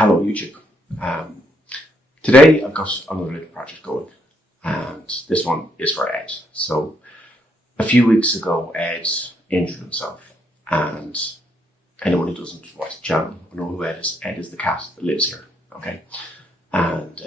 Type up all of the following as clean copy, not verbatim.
Hello YouTube. Today I've got another little project going, and this one is for Ed. So a few weeks ago Ed injured himself, and anyone who doesn't watch the channel will know who Ed is the cat that lives here, okay? And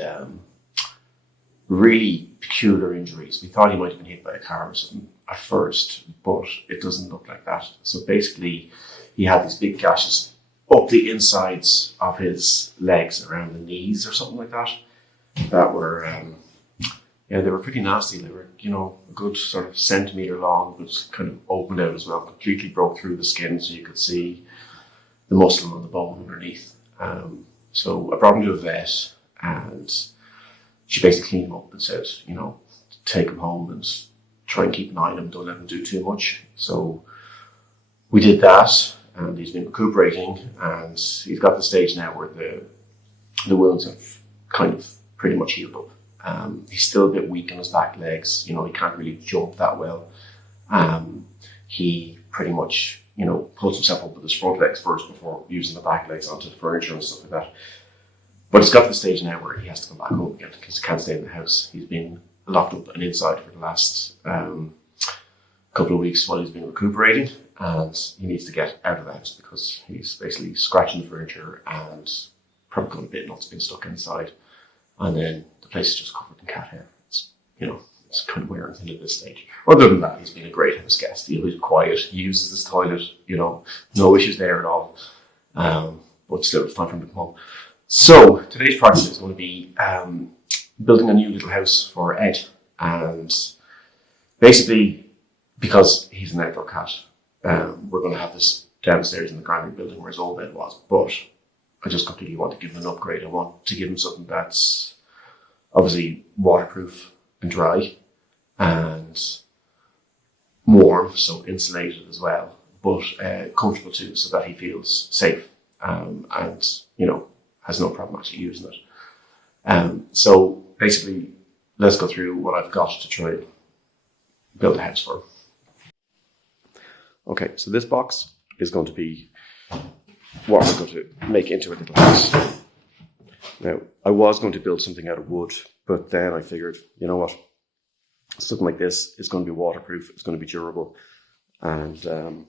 really peculiar injuries. We thought he might have been hit by a car or something at first, but it doesn't look like that. So basically he had these big gashes up the insides of his legs around the knees or something like that, that were, they were pretty nasty. They were, a good sort of centimetre long, but kind of opened out as well, completely broke through the skin so you could see the muscle and the bone underneath. So I brought him to a vet, and she basically cleaned him up and said, take him home and try and keep an eye on him, don't let him do too much. So we did that, and he's been recuperating, and he's got the stage now where the wounds have kind of pretty much healed up. He's still a bit weak in his back legs. He can't really jump that well. He pretty much, pulls himself up with his front legs first before using the back legs onto the furniture and stuff like that. But he's got to the stage now where he has to come back home again because he can't stay in the house. He's been locked up and inside for the last couple of weeks while he's been recuperating, and he needs to get out of the house because he's basically scratching the furniture and probably got a bit nuts being stuck inside. And then the place is just covered in cat hair. It's, it's kind of wearing thin at this stage. Other than that, he's been a great house guest. He's quiet. He uses his toilet, no issues there at all. But still, it's time for him to come home. So today's project is going to be building a new little house for Ed. And basically, because he's an outdoor cat, we're going to have this downstairs in the Granary building where his old bed was. But I just completely want to give him an upgrade. I want to give him something that's obviously waterproof and dry and warm, so insulated as well, but comfortable too, so that he feels safe and has no problem actually using it. So basically, let's go through what I've got to try and build a house for him. Okay, so this box is going to be what we're going to make into a little house. Now, I was going to build something out of wood, but then I figured, you know what, something like this is going to be waterproof, it's going to be durable, and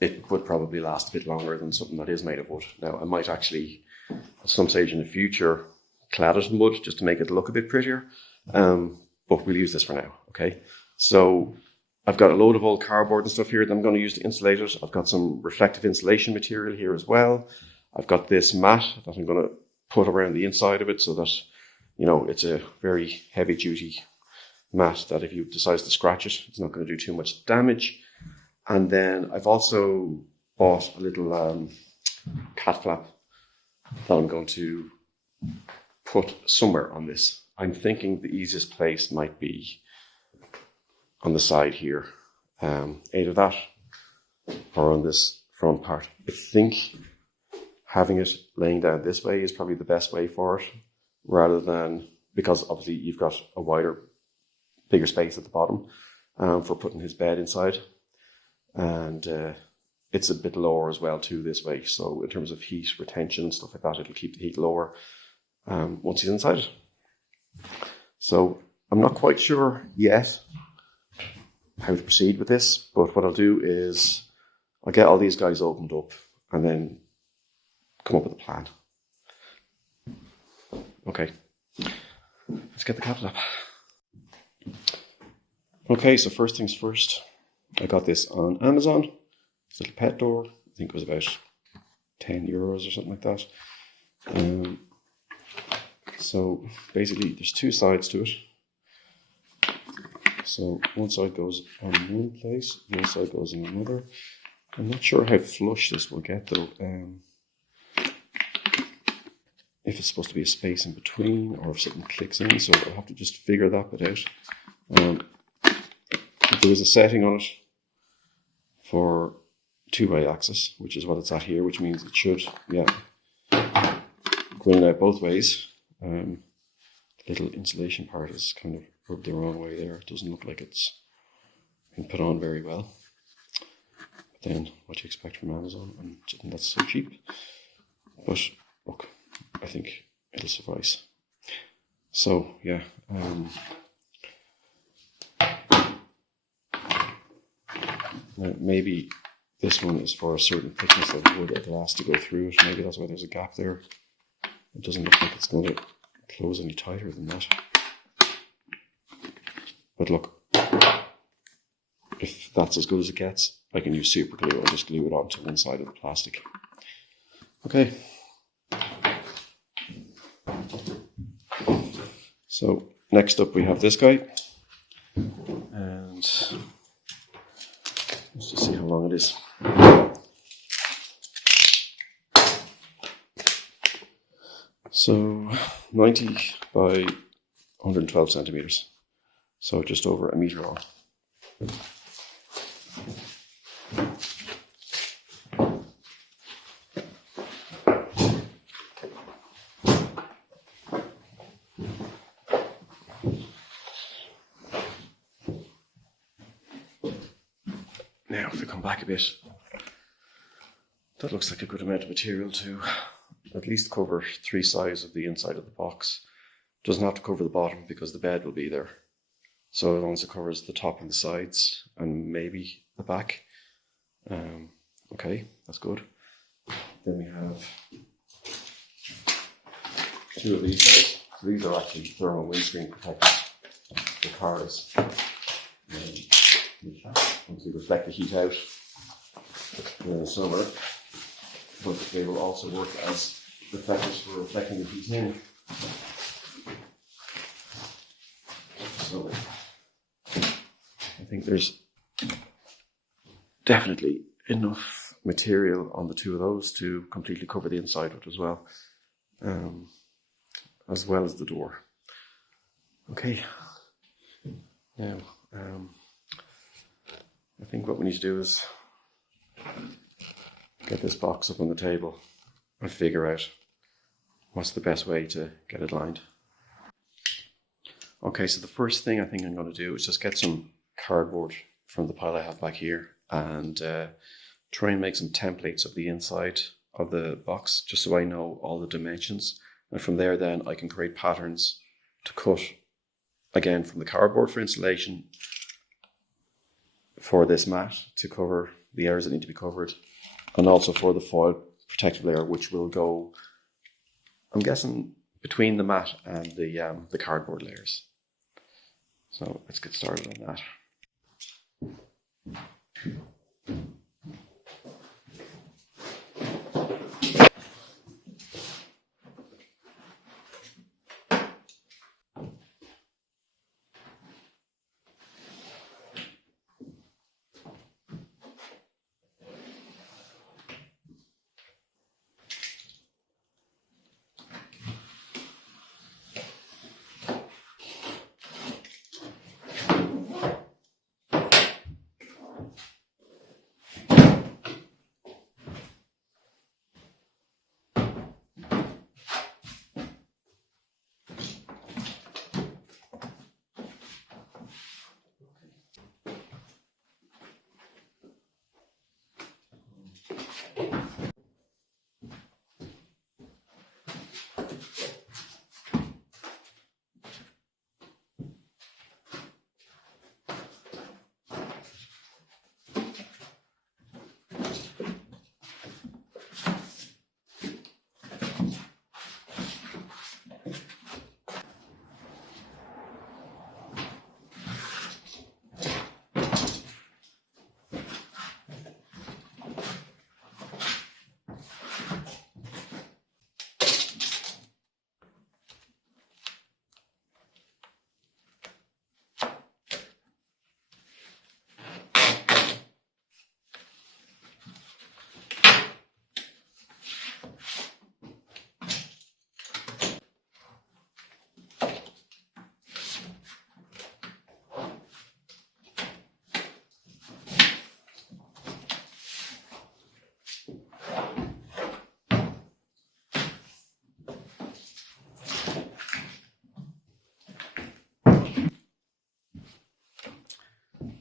it would probably last a bit longer than something that is made of wood. Now, I might actually, at some stage in the future, clad it in wood just to make it look a bit prettier, but we'll use this for now, okay? So I've got a load of old cardboard and stuff here that I'm going to use to insulate it. I've got some reflective insulation material here as well. I've got this mat that I'm going to put around the inside of it so that, it's a very heavy duty mat that if you decide to scratch it, it's not going to do too much damage. And then I've also bought a little Catflap that I'm going to put somewhere on this. I'm thinking the easiest place might be on the side here, either that or on this front part. I think having it laying down this way is probably the best way for it, rather than, because obviously you've got a wider, bigger space at the bottom for putting his bed inside, and it's a bit lower as well too this way. So in terms of heat retention and stuff like that, it'll keep the heat lower once he's inside it. So I'm not quite sure yet how to proceed with this, but what I'll do is I'll get all these guys opened up and then come up with a plan. Okay, let's get the Catflap. Okay, so first things first, I got this on Amazon. It's a little pet door. I think it was about €10 or something like that. So basically there's two sides to it. So one side goes on one place, the other side goes on another. I'm not sure how flush this will get though. If it's supposed to be a space in between or if something clicks in, so I'll have to just figure that bit out. There is a setting on it for two-way access, which is what it's at here, which means it should, go in and out both ways. The little insulation part is kind of rubbed the wrong way there. It doesn't look like it's been put on very well. But then what you expect from Amazon, and that's so cheap. But look, I think it'll suffice. So yeah, now maybe this one is for a certain thickness of wood or glass to go through it. Maybe that's why there's a gap there. It doesn't look like it's going to close any tighter than that. But look, if that's as good as it gets, I can use super glue and just glue it onto one side of the plastic. Okay. So next up we have this guy. And let's just see how long it is. So 90 by 112 centimeters. So just over a meter long. Now, if we come back a bit, that looks like a good amount of material to at least cover 3 sides of the inside of the box. Doesn't have to cover the bottom because the bed will be there. So as long as it covers the top and the sides and maybe the back. Okay, that's good. Then we have 2 of these guys. So these are actually thermal windscreen protectors for cars. Obviously reflect the heat out in the summer, but they will also work as reflectors for reflecting the heat in. So I think there's definitely enough material on the 2 of those to completely cover the inside of it as well as the door. Okay, now I think what we need to do is get this box up on the table and figure out what's the best way to get it lined. Okay, so the first thing I think I'm going to do is just get some cardboard from the pile I have back here and try and make some templates of the inside of the box just so I know all the dimensions. And from there then I can create patterns to cut again from the cardboard for insulation for this mat to cover the areas that need to be covered, and also for the foil protective layer, which will go, I'm guessing, between the mat and the cardboard layers. So let's get started on that.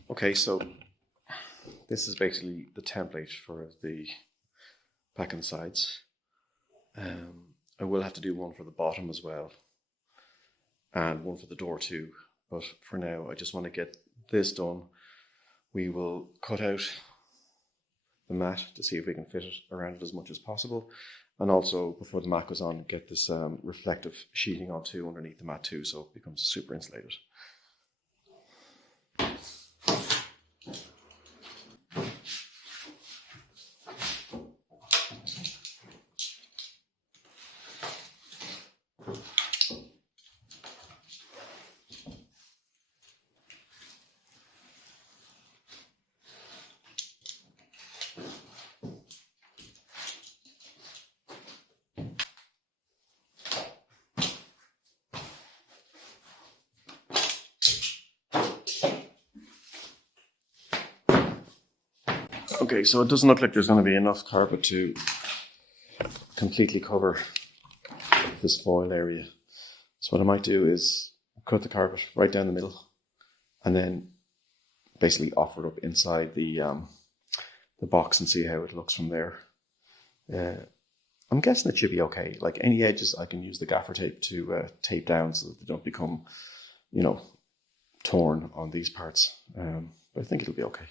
Okay, so this is basically the template for the back and sides. I will have to do one for the bottom as well, and one for the door too. But for now, I just want to get this done. We will cut out the mat to see if we can fit it around it as much as possible. And also, before the mat goes on, get this reflective sheeting on too underneath the mat too, so it becomes super insulated. Okay, so it doesn't look like there's going to be enough carpet to completely cover this foil area. So what I might do is cut the carpet right down the middle and then basically offer it up inside the box and see how it looks from there. I'm guessing it should be okay. Like any edges, I can use the gaffer tape to tape down so that they don't become, torn on these parts. But I think it'll be okay.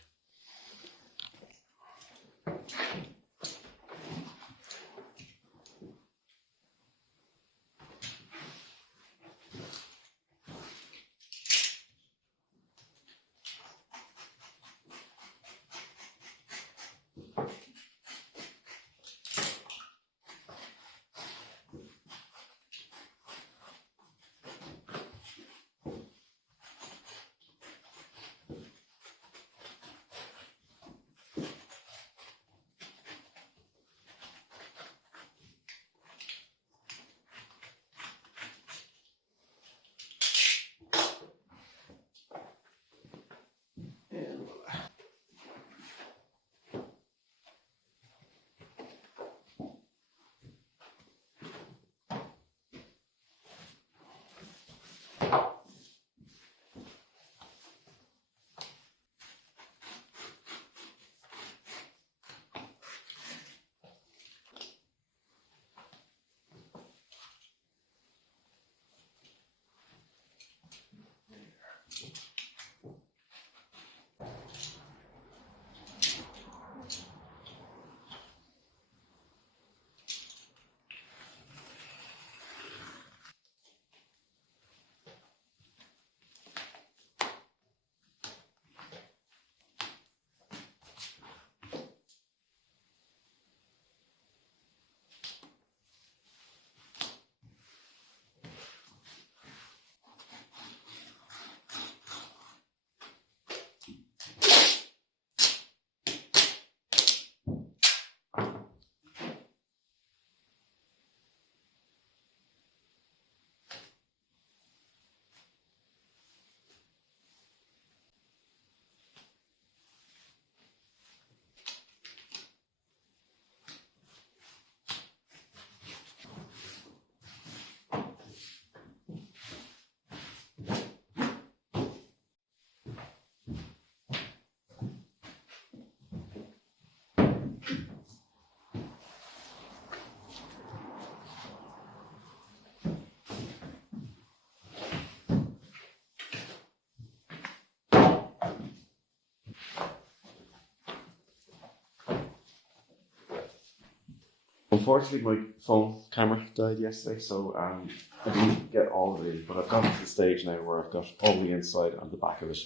Unfortunately, my phone camera died yesterday, so I didn't get all of it, but I've got to the stage now where I've got all the inside and the back of it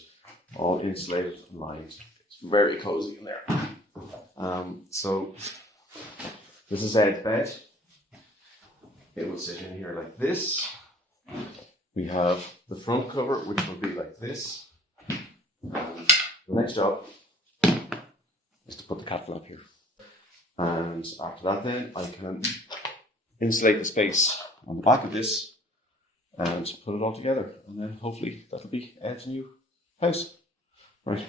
all insulated and lined. It's very cozy in there. So this is Ed's bed. It will sit in here like this. We have the front cover, which will be like this. And the next job is to put the Catflap here. And after that then, I can insulate the space on the back of this and put it all together. And then hopefully that'll be Ed's new house. Right.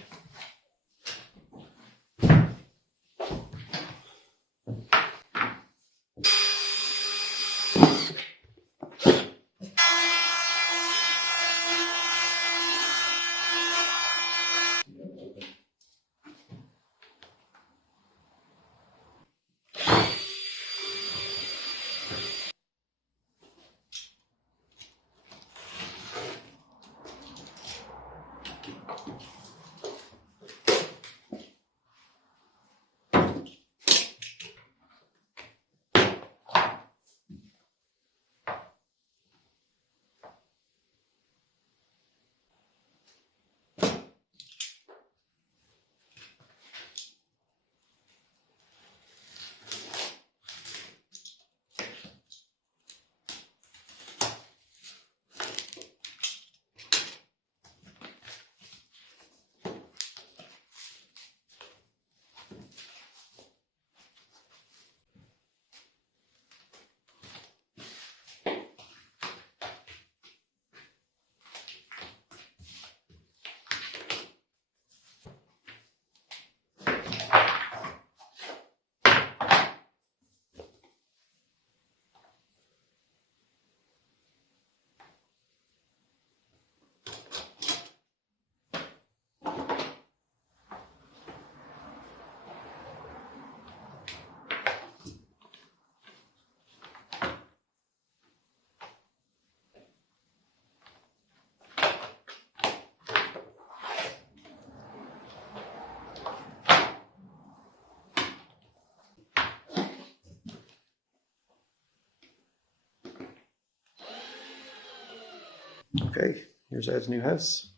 Okay, here's Ed's new house.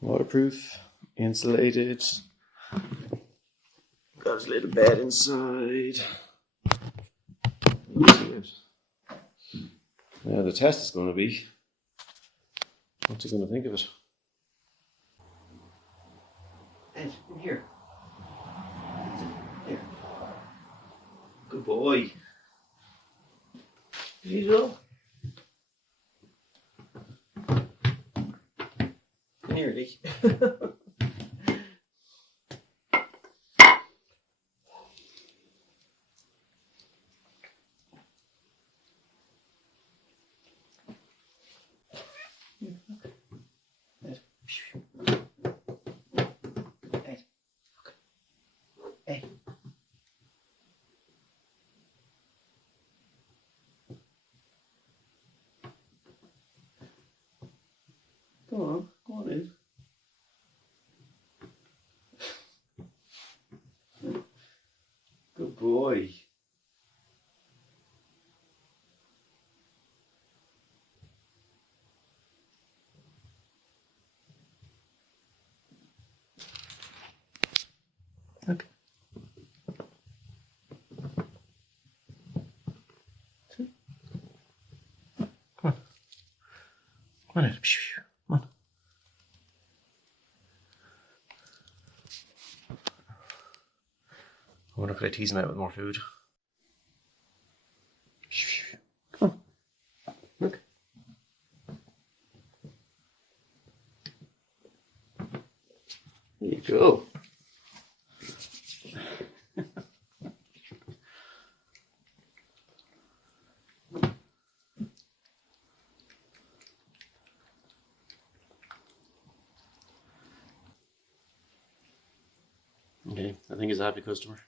Waterproof, insulated. Got his little bed inside. Now the test is going to be, what's he going to think of it? Ed, come here. Here. Good boy. Here you go. Nearly. Hey. Go on in. Good boy. Okay. Come on. Come on in. Come on. I wonder could I tease him out with more food? Come on. Look. There you go. Okay, I think he's a happy customer.